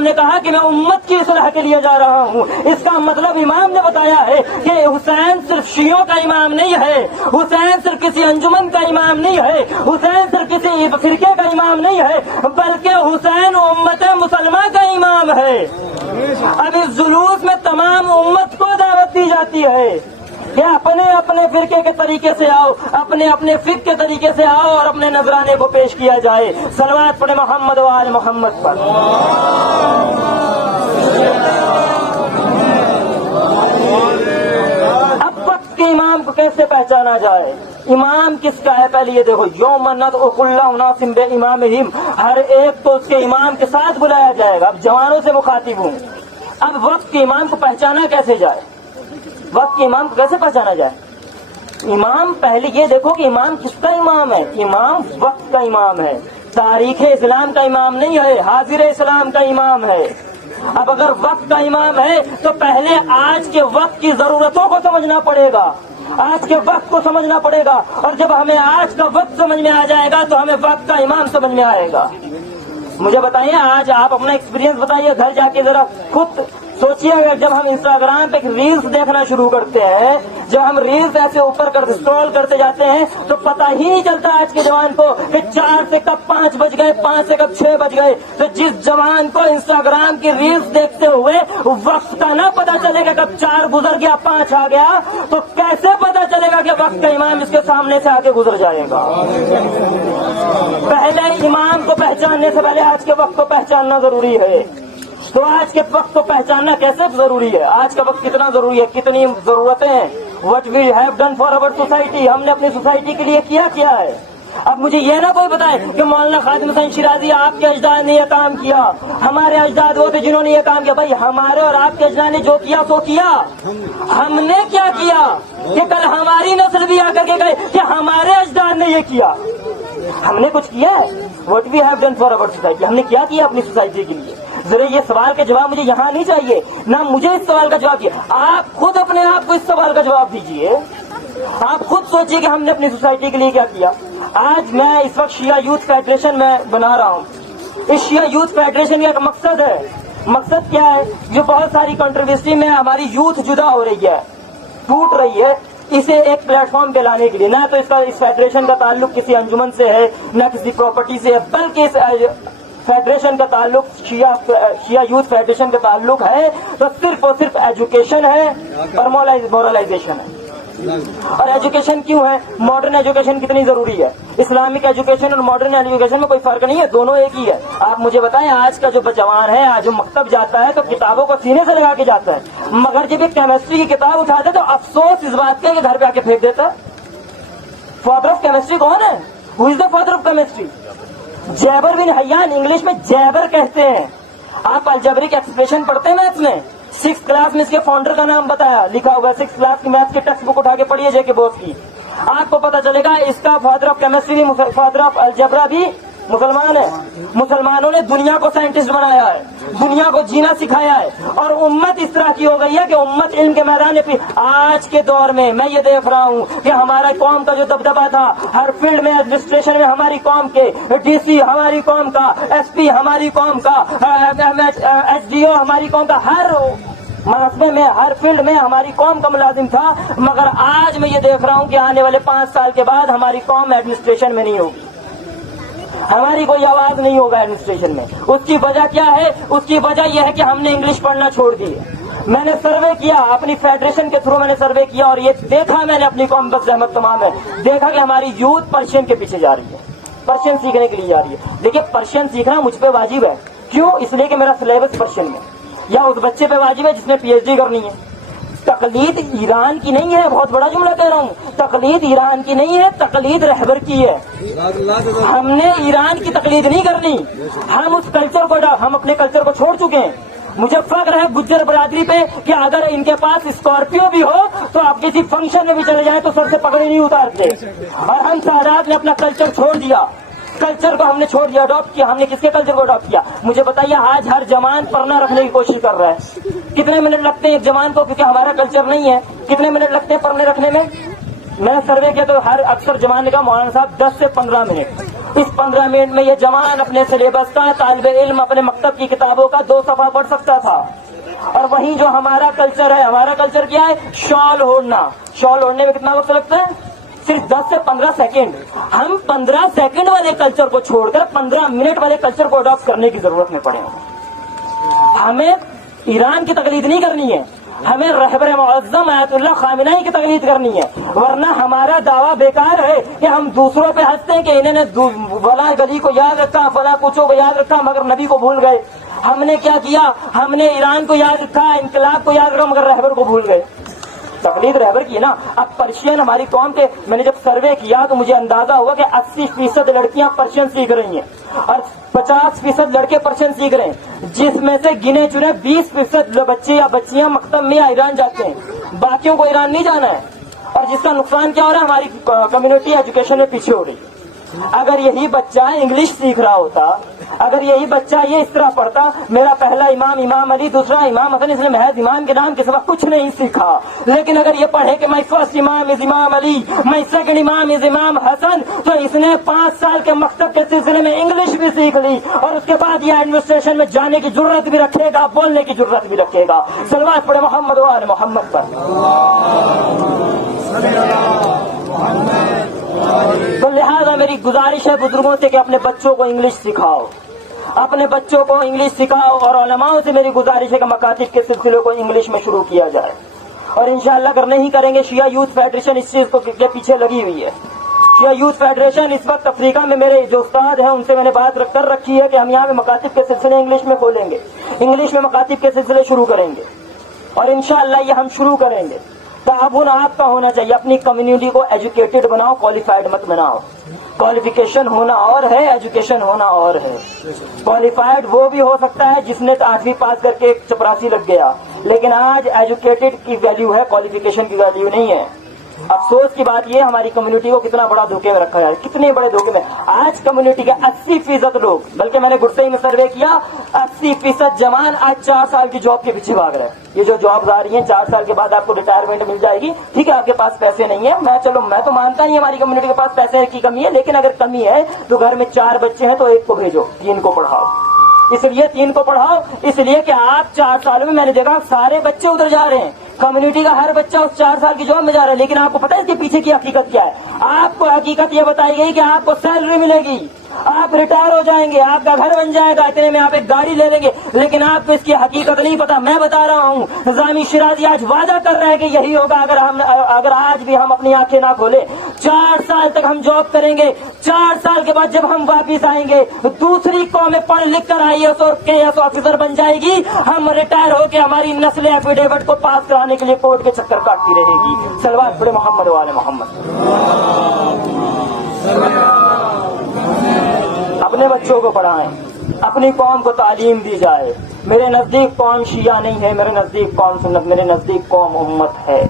امام نے کہا کہ میں امت کی اصلاح کے لیے جا رہا ہوں، اس کا مطلب امام نے بتایا ہے کہ حسین صرف شیعوں کا امام نہیں ہے، حسین صرف کسی انجمن کا امام نہیں ہے، حسین صرف کسی فرقے کا امام نہیں ہے، بلکہ حسین امت مسلمہ کا امام ہے۔ اب اس جلوس میں تمام امت کو دعوت دی جاتی ہے کہ اپنے اپنے فرقے کے طریقے سے آؤ، اپنے اپنے فقہ کے طریقے سے آؤ اور اپنے نذرانے کو پیش کیا جائے۔ صلوات پڑھے محمد و آل محمد پر۔ اب وقت کے امام کو کیسے پہچانا جائے؟ امام کس کا ہے؟ پہلے یہ دیکھو، یوم ندعو کل اناس بامامہم، ہر ایک کو اس کے امام کے ساتھ بلایا جائے گا۔ اب جوانوں سے مخاطب ہوں، اب وقت کے امام کو پہچانا کیسے جائے؟ وقت کے امام کو کیسے پہچانا جائے؟ امام پہلے یہ دیکھو کہ امام کس کا امام ہے۔ امام وقت کا امام ہے، تاریخ اسلام کا امام نہیں ہے، حاضر اسلام کا امام ہے۔ اب اگر وقت کا امام ہے تو پہلے آج کے وقت کی ضرورتوں کو سمجھنا پڑے گا، آج کے وقت کو سمجھنا پڑے گا، اور جب ہمیں آج کا وقت سمجھ میں آ جائے گا تو ہمیں وقت کا امام سمجھ میں آئے گا۔ مجھے بتائیے، آج آپ اپنا ایکسپیرینس بتائیے، گھر جا کے ذرا خود سوچیے گا، جب ہم انسٹاگرام پہ ریلز دیکھنا شروع کرتے ہیں، جب ہم ریلز ایسے اوپر کرتے اسکرول کرتے جاتے ہیں تو پتہ ہی نہیں چلتا آج کے جوان کو کہ 4 سے کب 5 بج گئے، 5 سے کب 6 بج گئے۔ تو جس جوان کو انسٹاگرام کی ریلز دیکھتے ہوئے وقت کا نہ پتہ چلے گا کب 4 گزر گیا 5 آ گیا، تو کیسے پتہ چلے گا کہ وقت کا امام اس کے سامنے سے آ کے گزر جائے گا؟ پہلے امام کو پہچاننے سے پہلے آج کے وقت کو پہچاننا ضروری ہے۔ تو آج کے وقت کو پہچاننا کیسے ضروری ہے؟ آج کا وقت کتنا ضروری ہے، کتنی ضرورتیں ہیں۔ What we have done for our society, ہم نے اپنی سوسائٹی کے لیے کیا ہے۔ اب مجھے یہ نہ کوئی بتائے کہ مولانا خادم حسین شیرازی آپ کے اجداد نے یہ کام کیا، ہمارے اجداد وہ تھے جنہوں نے یہ کام کیا۔ بھائی ہمارے اور آپ کے اجداد نے جو کیا سو کیا، ہم نے کیا کیا کہ کل ہماری نسل بھی آ کر کے کہے کہ ہمارے اجداد نے یہ کیا؟ ہم نے کچھ کیا ہے؟ What we have done for our society, ہم نے کیا اپنی سوسائٹی کے لیے؟ ذرا یہ سوال کا جواب مجھے یہاں نہیں چاہیے، نہ مجھے اس سوال کا جواب دیے، آپ خود اپنے آپ کو اس سوال کا جواب دیجئے۔ آپ خود سوچئے کہ ہم نے اپنی سوسائٹی کے لیے کیا کیا۔ آج میں اس وقت شیعہ یوتھ فیڈریشن میں بنا رہا ہوں۔ اس شیعہ یوتھ فیڈریشن کا ایک مقصد ہے۔ مقصد کیا ہے؟ جو بہت ساری کنٹروورسی میں ہماری یوتھ جدا ہو رہی ہے، ٹوٹ رہی ہے، اسے ایک پلیٹ فارم پہ لانے کے لیے۔ نہ تو اس فیڈریشن کا تعلق کسی انجمن سے ہے، نہ کسی پراپرٹی سے ہے، بلکہ اس فیڈریشن کا تعلق شیعہ یوتھ فیڈریشن کا تعلق ہے تو صرف اور صرف ایجوکیشن ہے اور مورلائزیشن ہے۔ اور ایجوکیشن کیوں ہے؟ ماڈرن ایجوکیشن کتنی ضروری ہے۔ اسلامک ایجوکیشن اور ماڈرن ایجوکیشن میں کوئی فرق نہیں ہے، دونوں ایک ہی ہے۔ آپ مجھے بتائیں، آج کا جو جوان ہے، آج جو مکتب جاتا ہے تو کتابوں کو سینے سے لگا کے جاتا ہے، مگر جب ایک کیمسٹری کی کتاب اٹھاتا ہے تو افسوس اس بات کا کہ گھر پہ آ کے پھینک دیتا ہے۔ فادر آف کیمسٹری کون ہے؟ Who is the father of chemistry? Jabir bin Hayyan, English میں جیبر کہتے ہیں۔ آپ الجبرک ایکسپریشن پڑھتے ہیں میتھس میں، 6th کلاس میں اس کے فاؤنڈر کا نام بتایا، لکھا ہوگا 6th کلاس کی میتھس کی ٹیکسٹ بک اٹھا کے پڑھیے جے کے بوس کی، آپ کو پتا چلے گا اس کا فادر آف کیمسٹری بھی، فادر آف الجبرا بھی مسلمان ہے۔ مسلمانوں نے دنیا کو سائنٹسٹ بنایا ہے، دنیا کو جینا سکھایا ہے، اور امت اس طرح کی ہو گئی ہے کہ امت علم کے میدان میں آج کے دور میں میں یہ دیکھ رہا ہوں کہ ہمارا قوم کا جو دبدبا تھا ہر فیلڈ میں، ایڈمنسٹریشن میں ہماری قوم کے، ڈی سی ہماری قوم کا، ایس پی ہماری قوم کا، ایس ڈی او ہماری قوم کا، ہر محکمے میں، ہر فیلڈ میں ہماری قوم کا ملازم تھا، مگر آج میں یہ دیکھ رہا ہوں کہ آنے والے 5 سال کے بعد ہماری قوم ایڈمنسٹریشن میں نہیں ہوگی، ہماری کوئی آواز نہیں ہوگا ایڈمنسٹریشن میں۔ اس کی وجہ کیا ہے؟ اس کی وجہ یہ ہے کہ ہم نے انگلش پڑھنا چھوڑ دی ہے۔ میں نے سروے کیا اپنی فیڈریشن کے تھرو، میں نے سروے کیا اور یہ دیکھا میں نے اپنی قوم بس زحمت تمام ہے، دیکھا کہ ہماری یوتھ پرشین کے پیچھے جا رہی ہے، پرشین سیکھنے کے لیے جا رہی ہے۔ دیکھیے پرشین سیکھنا مجھ پہ واجب ہے، کیوں؟ اس لیے کہ میرا سلیبس پرشین میں، یا اس بچے پہ واجب ہے جس نے پی ایچ ڈی کرنی ہے۔ تقلید ایران کی نہیں ہے، بہت بڑا جملہ کہہ رہا ہوں، تقلید ایران کی نہیں ہے، تقلید رہبر کی ہے۔ ہم نے ایران کی تقلید نہیں کرنی، ہم اس کلچر کو، ہم اپنے کلچر کو چھوڑ چکے ہیں۔ مجھے فخر ہے گجر برادری پہ کہ اگر ان کے پاس اسکارپیو بھی ہو تو آپ کسی فنکشن میں بھی چلے جائیں تو سر سے پگڑی نہیں اتارتے، اور ہم سادات نے اپنا کلچر چھوڑ دیا، کلچر کو ہم نے چھوڑ دیا، اڈاپٹ کیا۔ ہم نے کس کے کلچر کو اڈاپٹ کیا؟ مجھے بتائیے، آج ہر جوان پرنا رکھنے کی کوشش کر رہا ہے، کتنے منٹ لگتے ہیں ایک جوان کو؟ کیونکہ ہمارا کلچر نہیں ہے، کتنے منٹ لگتے ہیں پرنے رکھنے میں؟ میں نے سروے کیا تو ہر اکثر جوان نے کہا مولانا صاحب 10 سے 15 منٹ۔ اس 15 منٹ میں یہ جوان اپنے سلیبس کا، طالب علم اپنے مکتب کی کتابوں کا 2 صفحہ پڑھ سکتا تھا. اور وہیں جو ہمارا کلچر ہے، ہمارا کلچر کیا ہے؟ شال اوڑھنا. شال اوڑھنے میں کتنا وقت لگتا ہے؟ صرف 10 سے 15 سیکنڈ. ہم 15 سیکنڈ والے کلچر کو چھوڑ کر 15 منٹ والے کلچر کو اڈاپٹ کرنے کی ضرورت میں پڑے ہیں. ہمیں ایران کی تقلید نہیں کرنی ہے، ہمیں رہبر معظم آیت اللہ خامنہئی کی تقلید کرنی ہے. ورنہ ہمارا دعویٰ بیکار ہے کہ ہم دوسروں پہ ہنستے ہیں کہ انہوں نے فلاں گلی کو یاد رکھا، فلاں کوچوں کو یاد رکھا، مگر نبی کو بھول گئے. ہم نے کیا کیا؟ ہم نے ایران کو یاد رکھا، انقلاب کو یاد رکھا، مگر رہبر کو بھول گئے. تقلید رہبر کی نا. اب پرشین ہماری قوم کے، میں نے جب سروے کیا تو مجھے اندازہ ہوا کہ 80% لڑکیاں پرشین سیکھ رہی ہیں اور 50% لڑکے پرشین سیکھ رہے ہیں، جس میں سے گنے چنے 20% بچے یا بچیاں مکتب میں ایران جاتے ہیں. باقیوں کو ایران نہیں جانا ہے. اور جس کا نقصان کیا ہو رہا ہے؟ ہماری کمیونٹی ایجوکیشن میں پیچھے ہو رہی ہے. اگر یہی بچہ انگلش سیکھ رہا ہوتا، اگر یہی بچہ یہ اس طرح پڑھتا، میرا پہلا امام امام علی، دوسرا امام حسن، اس نے محض امام کے نام کے سوا کچھ نہیں سیکھا. لیکن اگر یہ پڑھے کہ مائی فرسٹ امام از امام علی، مائی سیکنڈ امام از امام حسن، تو اس نے 5 سال کے مکتب کے سلسلے میں انگلش بھی سیکھ لی اور اس کے بعد یہ ایڈمنسٹریشن میں جانے کی ضرورت بھی رکھے گا، بولنے کی ضرورت بھی رکھے گا. صلوات پڑھے محمد و آل محمد پر. تو لہذا میری گزارش ہے بزرگوں سے کہ اپنے بچوں کو انگلش سکھاؤ، اپنے بچوں کو انگلش سکھاؤ. اور علماء سے میری گزارش ہے کہ مکاتب کے سلسلے کو انگلش میں شروع کیا جائے. اور انشاءاللہ اگر نہیں کریں گے، شیعہ یوتھ فیڈریشن اس چیز کے پیچھے لگی ہوئی ہے. شیعہ یوتھ فیڈریشن اس وقت افریقہ میں، میرے جو استاد ہیں ان سے میں نے بات کر رکھی ہے کہ ہم یہاں پہ مکاتب کے سلسلے انگلش میں کھولیں گے، انگلش میں مکاتب کے سلسلے شروع کریں گے. اور انشاءاللہ یہ ہم شروع کریں گے. تعاون آپ کا ہونا چاہیے. اپنی کمیونٹی کو ایجوکیٹڈ بناؤ، کوالیفائڈ مت بناؤ. کوالیفیکیشن ہونا اور ہے، ایجوکیشن ہونا اور ہے. کوالیفائڈ وہ بھی ہو سکتا ہے جس نے 8ویں پاس کر کے چپراسی لگ گیا، لیکن آج ایجوکیٹڈ کی ویلیو ہے، کوالیفیکیشن کی ویلیو نہیں ہے. افسوس کی بات یہ ہماری کمیونٹی کو کتنا بڑا دھوکے میں رکھا ہے، کتنے بڑے دھوکے میں. آج کمیونٹی کے 80% لوگ، بلکہ میں نے گڑسئی میں سروے کیا، 80% جوان آج 4 سال کی جاب کے پیچھے بھاگ رہے ہیں. یہ جو جابز آ رہی ہیں 4 سال کے بعد آپ کو ریٹائرمنٹ مل جائے گی، ٹھیک ہے آپ کے پاس پیسے نہیں ہے، میں تو مانتا نہیں ہماری کمیونٹی کے پاس پیسے کی کمی ہے، لیکن اگر کمی ہے تو گھر میں 4 بچے ہیں تو 1 کو بھیجو، 3 کو پڑھاؤ. اس لیے 3 کو پڑھاؤ، اس لیے کہ آپ 4 سالوں میں نے دیکھا سارے بچے ادھر جا رہے ہیں. کمیونٹی کا ہر بچہ اس 4 سال کی جاب میں جا رہا ہے. لیکن آپ کو پتا ہے اس کے پیچھے کی حقیقت کیا ہے؟ آپ کو حقیقت یہ بتائی گئی کہ آپ کو سیلری ملے گی، آپ ریٹائر ہو جائیں گے، آپ کا گھر بن جائے گا، اتنے میں آپ ایک گاڑی لے لیں گے. لیکن آپ کو اس کی حقیقت نہیں پتا. میں بتا رہا ہوں، نظامی شیرازی آج وعدہ کر رہے ہیں کہ یہی ہوگا اگر آج بھی ہم اپنی آنکھیں نہ کھولیں. 4 سال تک ہم جاب کریں گے، 4 سال کے بعد جب ہم واپس آئیں گے دوسری قومیں پڑھ لکھ کر IAS اور KS آفیسر بن جائے گی. ہم ریٹائر ہو کے ہماری نسل ایفیڈیوٹ کو پاس کرانے کے لیے کورٹ کے چکر کاٹتی رہے گی. صلوات پڑھے محمد و آل محمد. اپنے بچوں کو پڑھائیں، اپنی قوم کو تعلیم دی جائے. میرے نزدیک قوم شیعہ نہیں ہے، میرے نزدیک قوم سنت، میرے نزدیک قوم امت ہے.